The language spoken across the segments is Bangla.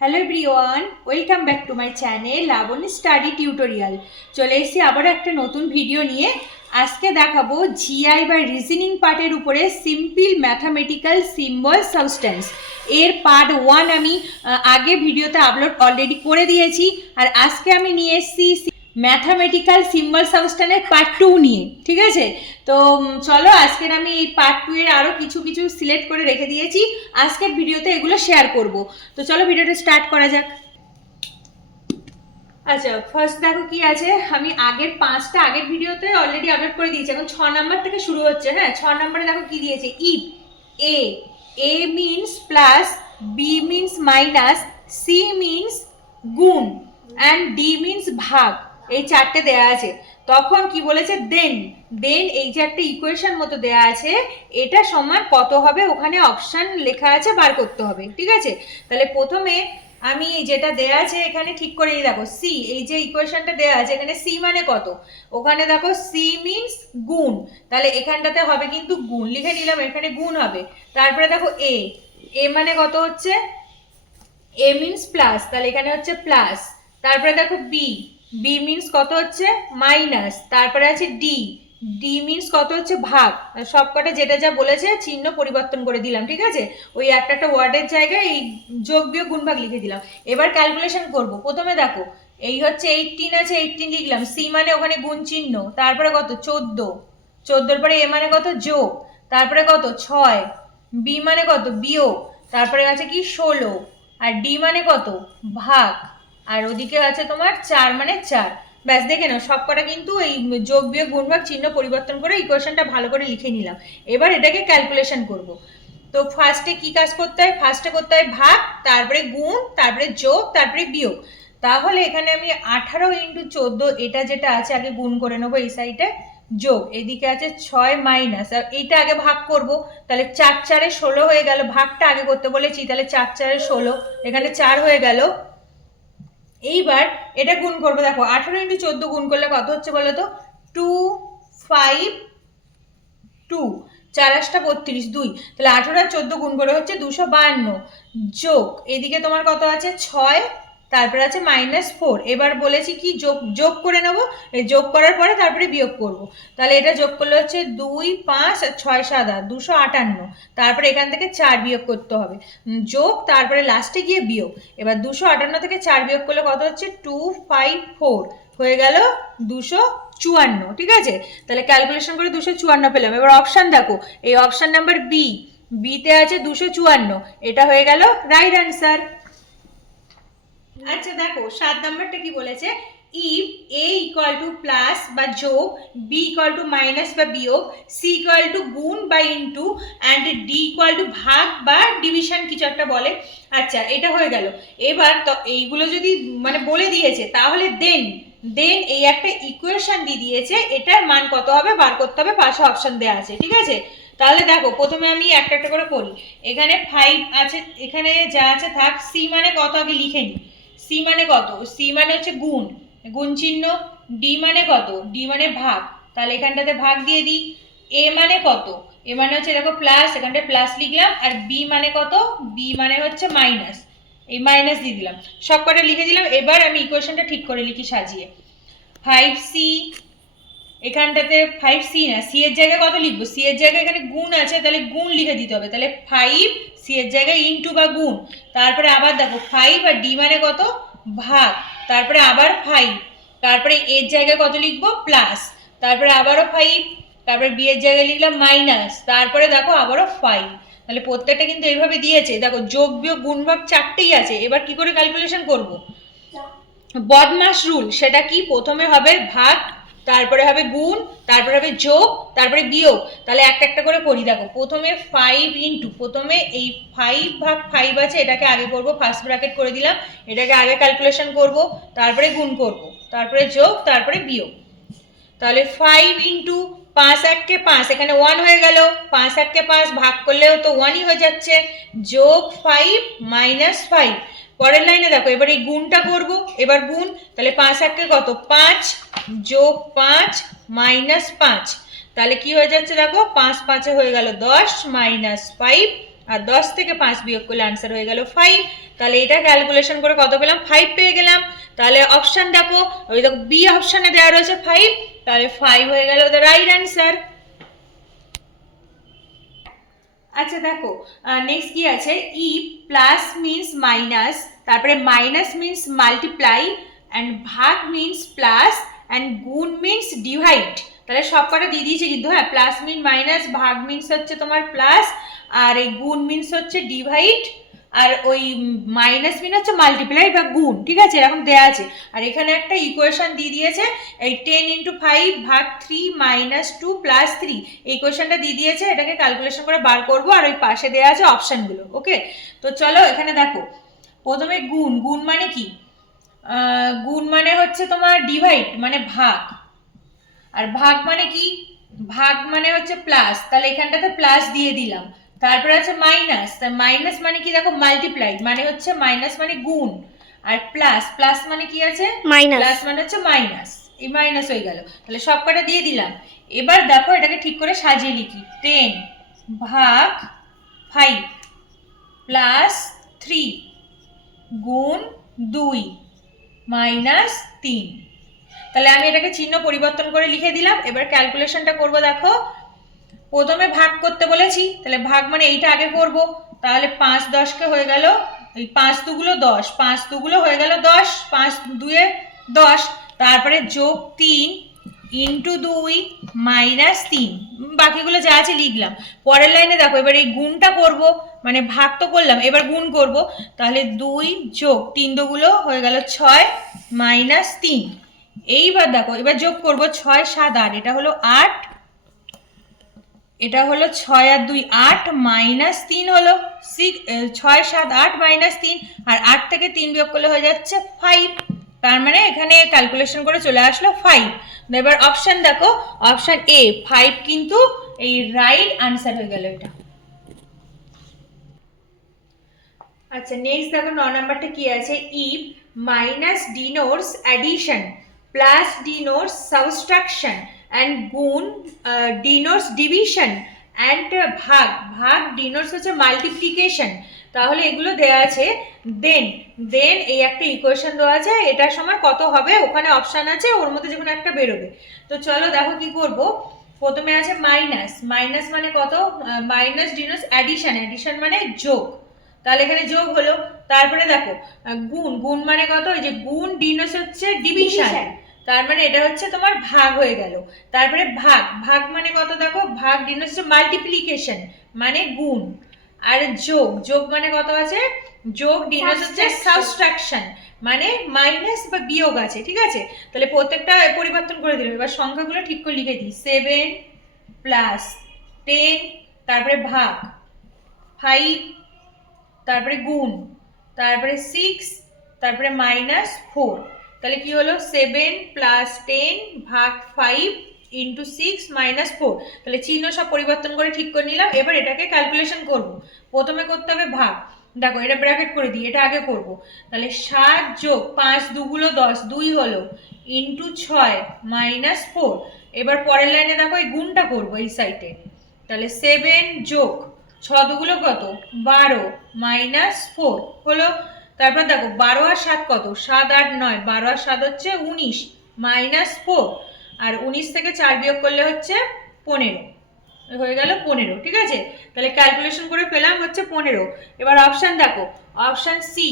Hello everyone, welcome back to my channel Labani study tutorial. চলে এসেছি আবারও একটা নতুন ভিডিও নিয়ে। আজকে দেখাবো জিআই বা রিজনিং পার্টের উপরে সিম্পল ম্যাথামেটিক্যাল সিম্বল সাবস্টেন্স এর পার্ট 1 আমি আগে ভিডিওতে আপলোড অলরেডি করে দিয়েছি। আর আজকে আমি নিয়ে এসেছি ম্যাথামেটিক্যাল সিম্বল সাবস্টেন্সের পার্ট 2 নিয়ে। ঠিক আছে, তো চলো আজকের আমি এই পার্ট 2 এর আরও কিছু কিছু সিলেক্ট করে রেখে দিয়েছি, আজকের ভিডিওতে এগুলো শেয়ার করব। তো চলো ভিডিওটা স্টার্ট করা যাক। আচ্ছা, ফার্স্ট দেখো কি আছে। আমি আগের ভিডিওতে অলরেডি আপলোড করে দিয়েছি। এখন 6 নাম্বার থেকে শুরু হচ্ছে। হ্যাঁ, 6 নাম্বারে দেখো কি দিয়েছে। If a a means plus, b means minus, c means গুণ অ্যান্ড ডি মিনস ভাগ, এই চারটে দেয়া আছে। তখন কি বলেছে, দেন দেন এই যে একটা ইকুয়েশন মতো দেয়া আছে, এটা সমান কত হবে, ওখানে অপশন লেখা আছে, বার করতে হবে। ঠিক আছে, তাহলে প্রথমে আমি যেটা দেয়া আছে এখানে ঠিক করে নিই। দেখো সি, এই যে ইকুয়েশনটা দেয়া আছে এখানে সি মানে কত, ওখানে দেখো সি মিনস গুণ, তাহলে এখানটাতে হবে কিন্তু গুণ, লিখে নিলাম, এখানে গুণ হবে। তারপরে দেখো এ এ মানে কত হচ্ছে, এ মিনস প্লাস, তাহলে এখানে হচ্ছে প্লাস। তারপরে দেখো বি বি মিনস কত হচ্ছে মাইনাস। তারপরে আছে ডি ডি মিনস কত হচ্ছে ভাগ। সবকটা যেটা যা বলেছে চিহ্ন পরিবর্তন করে দিলাম। ঠিক আছে, ওই একটা একটা ওয়ার্ডের জায়গায় এই যোগ বিয়োগ গুণ ভাগ লিখে দিলাম। এবার ক্যালকুলেশন করব। প্রথমে দেখো এই হচ্ছে 18 আছে, 18 লিখলাম, সি মানে ওখানে গুণ চিহ্ন, তারপরে কত 14, 14 পরে এ মানে কত যোগ, তারপরে কত 6, বি মানে কত বিয়োগ, তারপরে আছে কি 16, আর ডি মানে কত ভাগ, আর ওদিকে আছে তোমার 4 মানে 4। ব্যাস, দেখে নাও সবকটা কিন্তু এই যোগ বিয়োগ গুণ ভাগ চিহ্ন পরিবর্তন করে ইকুয়েশনটা ভালো করে লিখে নিলাম। এবার এটাকে ক্যালকুলেশন করব। তো ফার্স্টে কি কাজ করতে হয়, ফার্স্টে করতে হয় ভাগ, তারপরে গুণ, তারপরে যোগ, তারপরে বিয়োগ। তাহলে এখানে আমি 18 ইন্টু 14, এটা যেটা আছে আগে গুণ করে নেবো এই সাইডে, যোগ এদিকে আছে 6 মাইনাস, আর এইটা আগে ভাগ করব। তাহলে 4 4 16 হয়ে গেল, ভাগটা আগে করতে বলেছি, তাহলে 4 4 16, এখানে 4 হয়ে গেল। এইবার এটা গুণ করবো। দেখো 18 ইন্টু 14 গুণ করলে কত হচ্ছে বলো তো, 252, 4 8 32, 2, তাহলে 18 আর 14 গুণ করে হচ্ছে 252, যোগ এদিকে তোমার কত আছে 6, তারপরে আছে -4। এবার বলেছি কি যোগ যোগ করে নেবো, এই যোগ করার পরে তারপরে বিয়োগ করব। তাহলে এটা যোগ করলে হচ্ছে 2 5 6 7 8 258, তারপরে এখান থেকে 4 বিয়োগ করতে হবে, যোগ তারপরে লাস্টে গিয়ে বিয়োগ। এবার 258 থেকে 4 বিয়োগ করলে কত হচ্ছে 254, হয়ে গেল 254। ঠিক আছে, তাহলে ক্যালকুলেশন করে 254 পেলাম। এবার অপশান দেখো, এই অপশান নাম্বার বি, বিতে আছে 254, এটা হয়ে গেল রাইট অ্যান্সার। আচ্ছা দেখো 7 নাম্বারটা কি বলেছে, if A equal to plus বা যোগ, বি ইকুয়াল টু মাইনাস বা বিয়োগ, সি ইকুয়াল টু গুণ বা into, and D equal to ভাগ বা ডিভিশন কিছু একটা বলে। আচ্ছা, এটা হয়ে গেল। এবার তো এইগুলো যদি মানে বলে দিয়েছে, তাহলে দেন দেন এই একটা ইকুয়েশন দিয়ে দিয়েছে, এটার মান কত হবে বার করতে হবে, পাশে অপশন দেওয়া আছে। ঠিক আছে, তাহলে দেখো প্রথমে আমি একটা একটা করে করি। এখানে 5 আছে, এখানে যা আছে থাক। সি মানে কত আগে লিখে নিই। সি মানে কত, সি মানে হচ্ছে গুণ, গুণ চিহ্ন। ডি মানে কত, ডি মানে ভাগ, তাহলে এখানটাতে ভাগ দিয়ে দিই। এ মানে কত, এ মানে হচ্ছে দেখো প্লাস, এখানটায় প্লাস লিখলাম। আর বি মানে কত, বি মানে হচ্ছে মাইনাস, এই মাইনাস দিয়ে দিলাম, সব কটা লিখে দিলাম। এবার আমি ইকুয়েশনটা ঠিক করে লিখি সাজিয়ে। 5c, এখানটাতে 5c না, সি এর জায়গায় কত লিখবো, সি এর জায়গায় এখানে গুণ আছে, তাহলে গুণ লিখে দিতে হবে। তাহলে 5 সি এর জায়গায় ইন্টু বা গুণ, তারপরে আবার দেখো 5 আর ডি মানে কত ভাগ, তারপরে আবার 5, তারপরে এর জায়গায় কত লিখবো প্লাস, তারপরে আবারও 5, তারপরে বি এর জায়গায় লিখলাম মাইনাস, তারপরে দেখো আবারও 5। তাহলে প্রত্যেকটা কিন্তু এইভাবে দিয়েছে। দেখো যোগ বিয়োগ গুণ ভাগ চারটেই আছে। এবার কি করে ক্যালকুলেশন করব, বদমাস রুল, সেটা কি, প্রথমে হবে ভাগ, তারপরে হবে গুণ, তারপরে হবে যোগ, তারপরে বিয়োগ। তাহলে একটা একটা করে করি। দেখো প্রথমে 5 ইন্টু, প্রথমে এই 5 ভাগ 5 আছে, এটাকে আগে করব, ফার্স্ট ব্র্যাকেট করে দিলাম, এটাকে আগে ক্যালকুলেশন করব, তারপরে গুণ করব, তারপরে যোগ, তারপরে বিয়োগ। তাহলে 5 ইন্টু 5 1 5, এখানে 1 হয়ে গেল, 5 1 5 ভাগ করলেও তো 1ই হয়ে যাচ্ছে, যোগ 5 মাইনাস 5। পরের লাইনে দেখো এবার এই গুণটা করব, এবার গুণ, তাহলে 5 1 কত 5, যোগ 5 মাইনাস 5, তাহলে কি হয়ে যাচ্ছে দেখো 5 5 হয়ে গেল 10 মাইনাস 5, আর 10 থেকে 5 বিয়োগ করলে আনসার হয়ে গেল 5। তাহলে এটা ক্যালকুলেশন করে কত পেলাম? 5 পেয়ে গেলাম। তাহলে অপশন দেখো, ওই দেখো বি অপশনে দেওয়া রয়েছে 5, তাহলে 5 হয়ে গেল দ্য রাইট অ্যান্সার। আচ্ছা দেখো নেক্সট কি আছে, ই প্লাস মিনস মাইনাস, তারপরে মাইনাস মিনস মাল্টিপ্লাই, অ্যান্ড ভাগ মিনস প্লাস, অ্যান্ড গুণ মিনস ডিভাইড। তাহলে সব কটা দিয়ে দিয়েছে কিন্তু, হ্যাঁ, প্লাস মিন মাইনাস, ভাগ মিনস হচ্ছে তোমার প্লাস, আর এই গুণ মিনস হচ্ছে ডিভাইড, আর ওই মাইনাস মিন হচ্ছে মাল্টিপ্লাই বা গুণ, ঠিক আছে, এরকম দেওয়া আছে। আর এখানে একটা ইকুয়েশন দিয়ে দিয়েছে, এই 10 × 5 ভাগ 3 - 2 + 3, এই ইকুয়েশনটা দিয়ে দিয়েছে, এটাকে ক্যালকুলেশন করে বার করবো, আর ওই পাশে দেওয়া আছে অপশনগুলো। ওকে, তো চলো এখানে দেখো, প্রথমে গুণ, গুণ মানে কি? গুণ মানে হচ্ছে তোমার ডিভাইড মানে ভাগ, আর ভাগ মানে কি? ভাগ মানে হচ্ছে প্লাস, তাহলে এখানটাতে প্লাস দিয়ে দিলাম। তারপরে আছে মাইনাস, মাইনাস মানে কি? দেখো মাল্টিপ্লাই মানে হচ্ছে মাইনাস মানে গুণ, আর প্লাস, প্লাস মানে কি আছে? প্লাস মানে হচ্ছে মাইনাস, এই মাইনাস হয়ে গেল। তাহলে সব কটা দিয়ে দিলাম। এবার দেখো এটাকে ঠিক করে সাজিয়ে লিখি, 10 ভাগ 5 প্লাস 3 গুণ 2 মাইনাস 3। তাহলে আমি এটাকে চিহ্ন পরিবর্তন করে লিখে দিলাম। এবার ক্যালকুলেশনটা করব। দেখো প্রথমে ভাগ করতে বলেছি, তাহলে ভাগ মানে এইটা আগে করব। তাহলে 5 10কে হয়ে গেল, এই 5 দুগুলো 10, 5 দুগুলো হয়ে গেল 10, 5 2 10, তারপরে যোগ 3 ইন্টু 2 মাইনাস 3, বাকিগুলো যা আছে লিখলাম। পরের লাইনে দেখো এবার এই গুণটা করব, মানে ভাগ তো করলাম, এবার গুণ করব। তাহলে 2 যোগ 3 দুগুলো হয়ে গেল 6 মাইনাস 3। এইবার দেখো এবার যোগ করব, 6 7 8, এটা হলো 8, এটা হলো 6 আর 2 8 মাইনাস 3 হলো 6, 6 7 8 মাইনাস 3, আর 8 থেকে 3 বিয়োগ করলে হয়ে যাচ্ছে 5। তার মানে এখানে ক্যালকুলেশন করে চলে আসলো 5। এবার অপশন দেখো, অপশন এ 5 কিন্তু এই রাইট আনসার হয়ে গেল এটা। আচ্ছা নেক্সট দেখো 9 নাম্বারটা কি আছে, if minus denotes addition, plus denotes subtraction, and গুণ ডিনোটস ডিভিশন, অ্যান্ড ভাগ, ভাগ ডিনোটস হচ্ছে মাল্টিপ্লিকেশন, তাহলে এগুলো দেওয়া আছে। দেন দেন এই একটা ইকুয়েশন দেওয়া আছে, এটার সময় কত হবে, ওখানে অপশান আছে, ওর মধ্যে যে কোনো একটা বেরোবে। তো চলো দেখো কি করব। প্রথমে আছে মাইনাস, মাইনাস মানে কত? মাইনাস ডিনোটস অ্যাডিশন, অ্যাডিশন মানে যোগ, তাহলে এখানে যোগ হলো। তারপরে দেখো গুণ, গুণ মানে কত? এই যে গুণ ডিনোটস হচ্ছে ডিভিশন, তার মানে এটা হচ্ছে তোমার ভাগ হয়ে গেল। তারপরে ভাগ, ভাগ মানে কত? দেখো ভাগ ডিনোটস হচ্ছে মাল্টিপ্লিকেশন মানে গুণ, আর যোগ, যোগ মানে কত আছে? যোগ ডিনোটস হচ্ছে সাবট্রাকশন মানে মাইনাস বা বিয়োগ আছে, ঠিক আছে। তাহলে প্রত্যেকটা পরিবর্তন করে দিলাম। এবার সংখ্যাগুলো ঠিক করে লিখে দিই, 7 প্লাস 10, তারপরে ভাগ 5, তারপরে গুণ, তারপরে 6, তারপরে মাইনাস 4। তাহলে কি হলো? 7 প্লাস 10 ভাগ 5 ইন্টু 6 মাইনাস 4। তাহলে চিহ্ন সব পরিবর্তন করে ঠিক করে নিলাম। এবার এটাকে ক্যালকুলেশন করব। প্রথমে করতে হবে ভাগ, দেখো এটা ব্র্যাকেট করে দিই, এটা আগে করব। তাহলে 7 যোগ 5 দুগুলো 10, 2 হলো, ইন্টু 6 মাইনাস 4। এবার পরের লাইনে দেখো এই গুণটা করবো এই সাইডে। তাহলে 7 যোগ 6 দুগুলো কত? 12 মাইনাস 4 হলো। তারপর দেখো 12 আর 7 কত? 7 8 9, 12 আর 7 হচ্ছে 19 মাইনাস 4, আর 19 থেকে 4 বিয়োগ করলে হচ্ছে 15, হয়ে গেল 15, ঠিক আছে। তাহলে ক্যালকুলেশন করে পেলাম হচ্ছে 15। এবার অপশান দেখো, অপশান সি,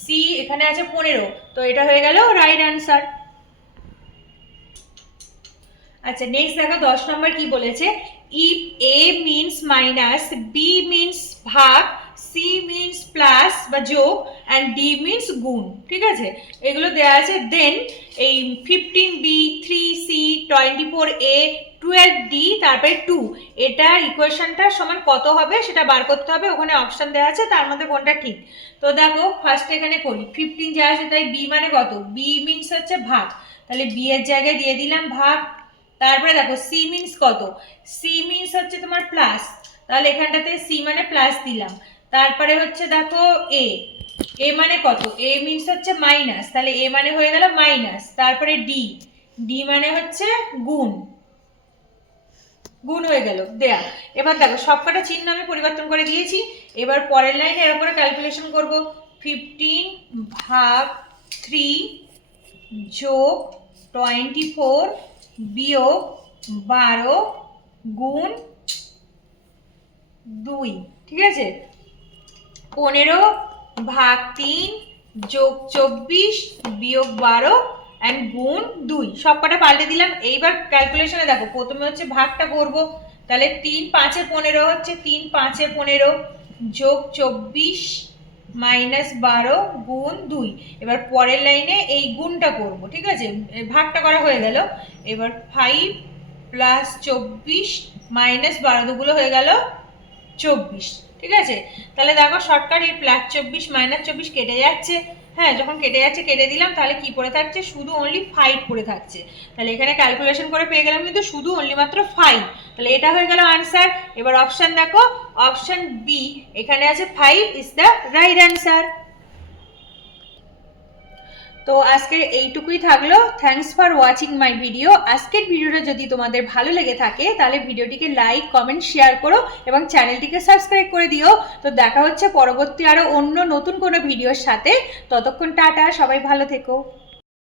সি এখানে আছে 15, তো এটা হয়ে গেল রাইট অ্যান্সার। আচ্ছা নেক্সট দেখো 10 নম্বর কি বলেছে, if a means minus, b means ভাগ, সি মিনস প্লাস বা যোগ, অ্যান্ড ডি মিনস গুণ, ঠিক আছে, এগুলো দেওয়া আছে। দেন এই 15b 3c 24a 12d তারপরে 2, এটা ইকুয়েশনটা সমান কত হবে সেটা বার করতে হবে। ওখানে অপশন দেওয়া আছে, তার মধ্যে কোনটা ঠিক। তো দেখো ফার্স্ট এখানে করি, 15 যা আছে তাই বি মানে কত? বি মিনস হচ্ছে ভাগ, তাহলে বি এর জায়গায় দিয়ে দিলাম ভাগ। তারপরে দেখো সি মিনস কত? সি মিনস হচ্ছে তোমার প্লাস, তাহলে এখানটাতে সি মানে প্লাস দিলাম। তারপরে হচ্ছে দেখো এ, এ মানে কত? এ মিনস হচ্ছে মাইনাস, তাহলে এ মানে হয়ে গেল মাইনাস। তারপরে ডি, ডি মানে হচ্ছে গুণ, গুণ হয়ে গেল দেয়া। এবার দেখো সবকটা চিহ্ন আমি পরিবর্তন করে দিয়েছি। এবার পরের লাইনে এর উপরে ক্যালকুলেশন করব। 15 ভাগ 3 যোগ 24 বিয়োগ 12 গুণ 2, ঠিক আছে? 15 ভাগ 3 যোগ 24 বিয়োগ 12 অ্যান্ড গুণ 2, সবকটা পাল্টে দিলাম। এইবার ক্যালকুলেশনে দেখো প্রথমে হচ্ছে ভাগটা করব, তাহলে 3 5 15 হচ্ছে 3 5 15 যোগ 24 মাইনাস 12 গুণ 2। এবার পরের লাইনে এই গুণটা করব, ঠিক আছে? ভাগটা করা হয়ে গেল। এবার 5 প্লাস 24 মাইনাস 12 দুগুলো হয়ে গেল 24, ঠিক আছে? তাহলে দেখো শর্টকাট এই প্লাস 24 মাইনাস 24 কেটে যাচ্ছে। হ্যাঁ, যখন কেটে যাচ্ছে কেটে দিলাম, তাহলে কি পড়ে থাকছে? শুধু অনলি 5 পড়ে থাকছে। তাহলে এখানে ক্যালকুলেশন করে পেয়ে গেলাম কিন্তু শুধু অনলি মাত্র 5। তাহলে এটা হয়ে গেল আনসার। এবার অপশন দেখো, অপশন বি, এখানে আছে 5 ইজ দ্য রাইট আনসার। তো আজকে এইটুকুই থাকলো। Thanks for watching my video. আজকের ভিডিওটা যদি তোমাদের ভালো লেগে থাকে তাহলে ভিডিওটিকে লাইক কমেন্ট শেয়ার করো এবং চ্যানেলটিকে সাবস্ক্রাইব করে দিও। তো দেখা হচ্ছে পরবর্তী আরও অন্য নতুন কোনো ভিডিওর সাথে। ততক্ষণ টাটা, সবাই ভালো থেকো।